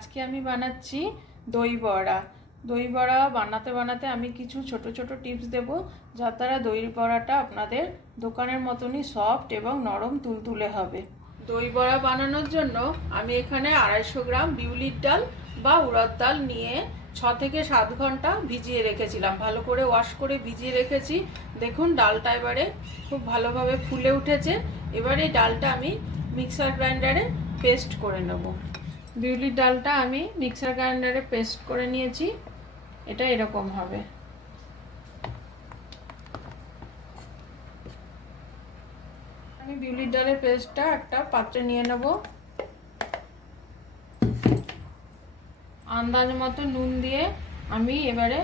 আজকে আমি বানাচ্ছি দই বড়া। দই বড়া বানাতে বানাতে আমি কিছু ছোট ছোট টিপস দেব, যার দ্বারা দই বড়াটা আপনাদের দোকানের মতনই সফট এবং নরম তুলতুলে হবে। দই বড়া বানানোর জন্য আমি এখানে 250 গ্রাম বিউলির ডাল বা উড়দ ডাল নিয়ে 6 থেকে 7 ঘন্টা ভিজিয়ে রেখেছিলাম। ভালো করে ওয়াশ করে ভিজিয়ে রেখেছি। দেখুন ডালটা এবারে খুব ভালোভাবে ফুলে উঠেছে। এবারে ডালটা আমি মিক্সার গ্রাইন্ডারে পেস্ট করে নেব। বিউলির ডালটা আমি মিক্সার গ্রাইন্ডারে পেস্ট করে নিয়েছি। এটা এরকম হবে। আমি বিউলির ডালের পেস্টটা একটা পাত্রে নিয়ে নেব। আন্দাজ মতো নুন দিয়ে আমি এবারে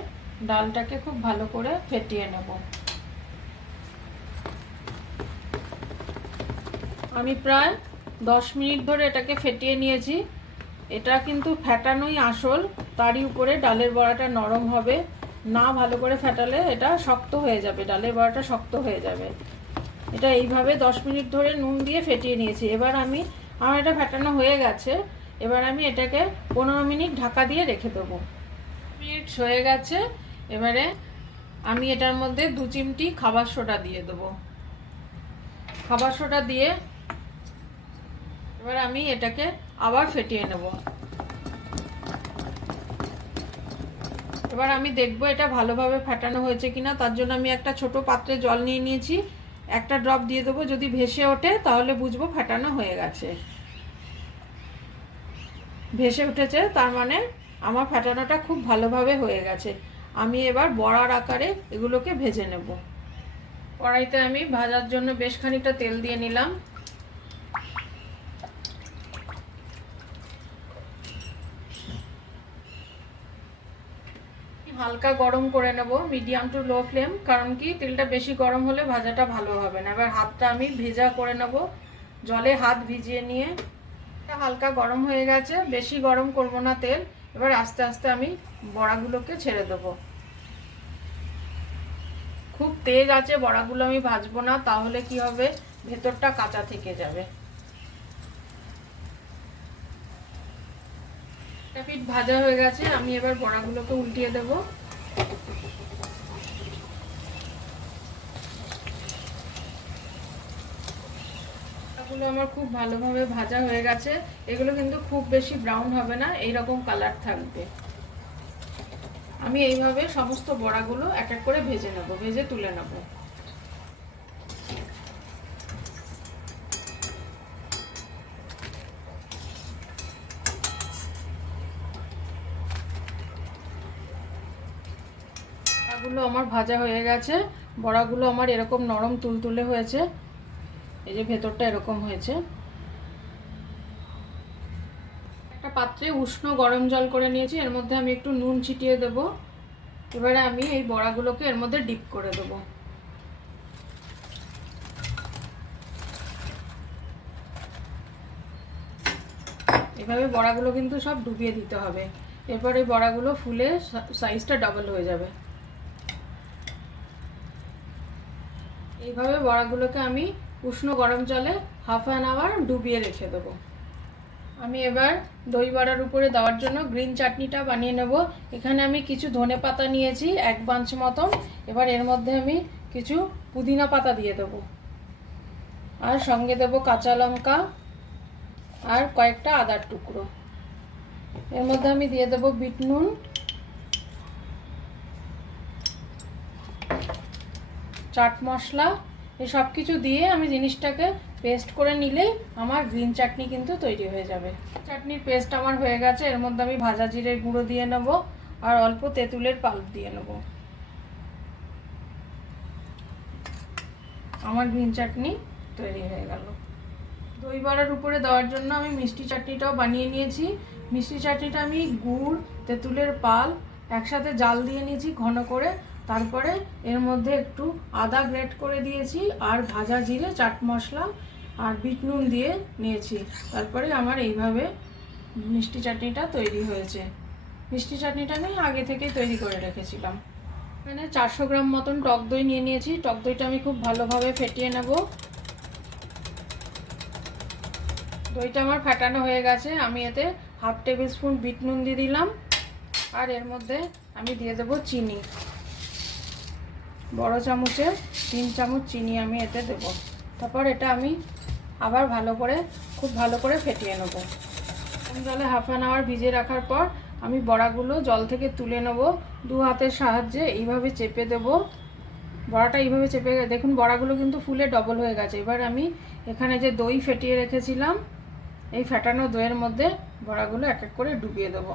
ডালটাকে খুব ভালো করে ফেটিয়ে নেব। আমি প্রায় 10 মিনিট ধরে এটাকে ফেটিয়ে নিয়েছি। এটা কিন্তু ফেটানোই আসল, তারই উপরে ডালের বড়াটা নরম হবে। না ভালো করে ফেটালে এটা শক্ত হয়ে যাবে, ডালের বড়াটা শক্ত হয়ে যাবে। এটা এইভাবে 10 মিনিট ধরে নুন দিয়ে ফেটিয়ে নিয়েছি। এবার আমার এটা ফেটানো হয়ে গেছে। এবার আমি এটাকে 15 মিনিট ঢাকা দিয়ে রেখে দেবো। মিনিট হয়ে গেছে। এবারে আমি এটার মধ্যে 2 চিমটি খাবার সোডা দিয়ে দেবো। খাবার সোডা দিয়ে এবার আমি এটাকে আবার ফেটিয়ে নেব। এবার আমি দেখব এটা ভালোভাবে ফেটানো হয়েছে কিনা। তার জন্য আমি একটা ছোট পাত্রে জল নিয়ে নিয়েছি। একটা ড্রপ দিয়ে দেবো। যদি ভেসে ওঠে তাহলে বুঝবো ফেটানো হয়ে গেছে। ভেসে উঠেছে, তার মানে আমার ফেটানোটা খুব ভালোভাবে হয়ে গেছে। আমি এবার বড়ার আকারে এগুলোকে ভেজে নেব। কড়াইতে আমি ভাজার জন্য বেশ খানিকটা তেল দিয়ে নিলাম। হালকা গরম করে নেব, মিডিয়াম টু লো ফ্লেম। কারণ কি তেলটা বেশি গরম হলে ভাজাটা ভালো হবে না। এবার হাতটা আমি ভেজা করে নেব, জলে হাত ভিজিয়ে নিয়ে। হালকা গরম হয়ে গেছে, বেশি গরম করব না তেল। এবার আস্তে আস্তে আমি বড়াগুলোকে ছেড়ে দেবো। খুব তেজ আছে বড়াগুলো আমি ভাজবো না, তাহলে কি হবে, ভেতরটা কাঁচা থেকে যাবে। পিঠ ভাজা হয়ে গেছে। আমি এবার বড়াগুলোকে উল্টিয়ে দেব। বড়াগুলো আমার খুব ভালোভাবে ভাজা হয়ে গেছে। এগুলো কিন্তু খুব বেশি ব্রাউন হবে না, এইরকম কালার থাকবে। আমি এইভাবে সমস্ত বড়াগুলো এক এক করে ভেজে নেব, ভেজে তুলে নেব। বড়াগুলো আমার ভাজা হয়ে গেছে। বড়াগুলো আমার এরকম নরম তুলতুলে হয়েছে। এই যে ভেতরটা এরকম হয়েছে। একটা পাত্রে উষ্ণ গরম জল করে নিয়েছি, এর মধ্যে আমি একটু নুন ছিটিয়ে দেব। এবারে আমি এই বড়াগুলোকে এর মধ্যে ডিপ করে দেব। এভাবে বড়াগুলো কিন্তু সব ডুবিয়ে দিতে হবে। এরপর এই বড়াগুলো ফুলে সাইজটা ডাবল হয়ে যাবে। এইভাবে বড়াগুলোকে আমি উষ্ণ গরম জলে হাফ অ্যান আওয়ার ডুবিয়ে রেখে দেবো। আমি এবার দই বড়ার উপরে দেওয়ার জন্য গ্রিন চাটনিটা বানিয়ে নেব। এখানে আমি কিছু ধনে পাতা নিয়েছি, 1 বাঞ্চ মতন। এবার এর মধ্যে আমি কিছু পুদিনা পাতা দিয়ে দেব, আর সঙ্গে দেব কাঁচা লঙ্কা আর কয়েকটা আদার টুকরো। এর মধ্যে আমি দিয়ে দেব বিট নুন, চাট মশলা। এই সব কিছু দিয়ে আমি জিনিসটাকে পেস্ট করে নিলেই আমার গ্রিন চাটনি কিন্তু তৈরি হয়ে যাবে। চাটনির পেস্ট আমার হয়ে গেছে। এর মধ্যে আমি ভাজা জিরের গুঁড়ো দিয়ে নেব আর অল্প তেঁতুলের পাল্প দিয়ে নেব। আমার গ্রিন চাটনি তৈরি হয়ে গেল। দই বড়ার উপরে দেওয়ার জন্য আমি মিষ্টি চাটনিটাও বানিয়ে নিয়েছি। মিষ্টি চাটনিটা আমি গুড়, তেঁতুলের পাল্প একসাথে জাল দিয়ে নিয়েছি ঘন করে। তারপরে এর মধ্যে একটু আদা গ্রেট করে দিয়েছি আর ভাজা জিরে, চাট মশলা আর বিট নুন দিয়ে নিয়েছি। তারপরে আমার এইভাবে মিষ্টি চাটনিটা তৈরি হয়েছে। মিষ্টি চাটনিটা আমি আগে থেকেই তৈরি করে রেখেছিলাম। এখানে 400 গ্রাম মতন টক দই নিয়ে নিয়েছি। টক দইটা আমি খুব ভালোভাবে ফেটিয়ে নেব। দইটা আমার ফাটানো হয়ে গেছে। আমি এতে হাফ টেবিল স্পুন বিট নুন দিয়ে দিলাম। আর এর মধ্যে আমি দিয়ে দেবো চিনি, বড় চামচে 3 চামচ চিনি আমি এতে দেবো। তারপর এটা আমি আবার খুব ভালো করে ফেটিয়ে নেব। জলে হাফ অ্যান আওয়ার ভিজিয়ে রাখার পর আমি বড়াগুলো জল থেকে তুলে নেব। 2 হাতের সাহায্যে এইভাবে চেপে দেব। বড়াটা এইভাবে চেপে, দেখুন বড়াগুলো কিন্তু ফুলে ডবল হয়ে গেছে। এবার আমি এখানে যে দই ফেটিয়ে রেখেছিলাম, এই ফেটানো দইয়ের মধ্যে বড়াগুলো এক এক করে ডুবিয়ে দেবো।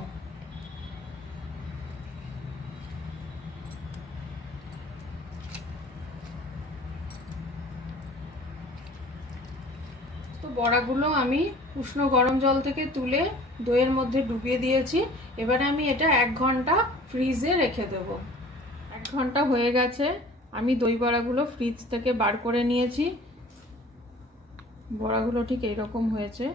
তো বড়াগুলো আমি উষ্ণ গরম জল থেকে তুলে দইয়ের মধ্যে ডুবিয়ে দিয়েছি। এবারে আমি এটা 1 ঘন্টা ফ্রিজে রেখে দেব। 1 ঘন্টা হয়ে গেছে, আমি দই বড়াগুলো ফ্রিজ থেকে বার করে নিয়েছি। বড়াগুলো ঠিক এইরকম হয়েছে।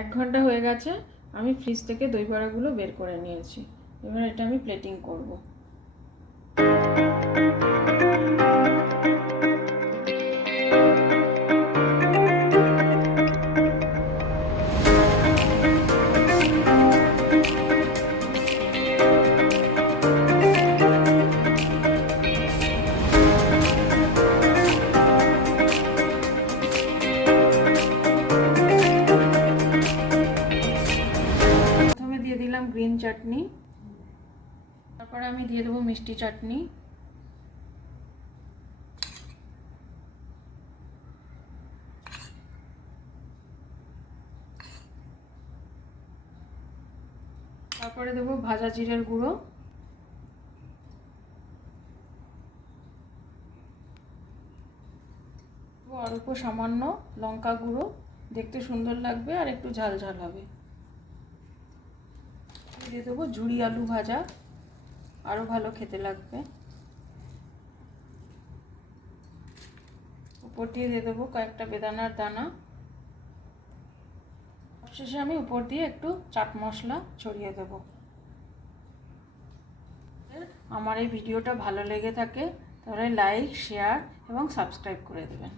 এক ঘন্টা হয়ে গেছে, আমি ফ্রিজ থেকে দই বড়াগুলো বের করে নিয়েছি। এবার এটা আমি প্লেটিং করব। দিয়ে দিলাম গ্রিন চাটনি, তারপরে আমি দিয়ে দেবো মিষ্টি চাটনি, তারপরে দেবো ভাজা জিরের গুঁড়ো, অল্প সামান্য লঙ্কা গুঁড়ো, দেখতে সুন্দর লাগবে আর একটু ঝাল ঝাল হবে। দিয়ে দেবো ঝুড়ি আলু ভাজা, আরও ভালো খেতে লাগবে। উপর দিয়ে দেবো কয়েকটা বেদানার দানা। শেষে আমি উপর দিয়ে একটু চাট মশলা ছড়িয়ে দেবো। আমার এই ভিডিওটা ভালো লেগে থাকে তাহলে লাইক, শেয়ার এবং সাবস্ক্রাইব করে দেবেন।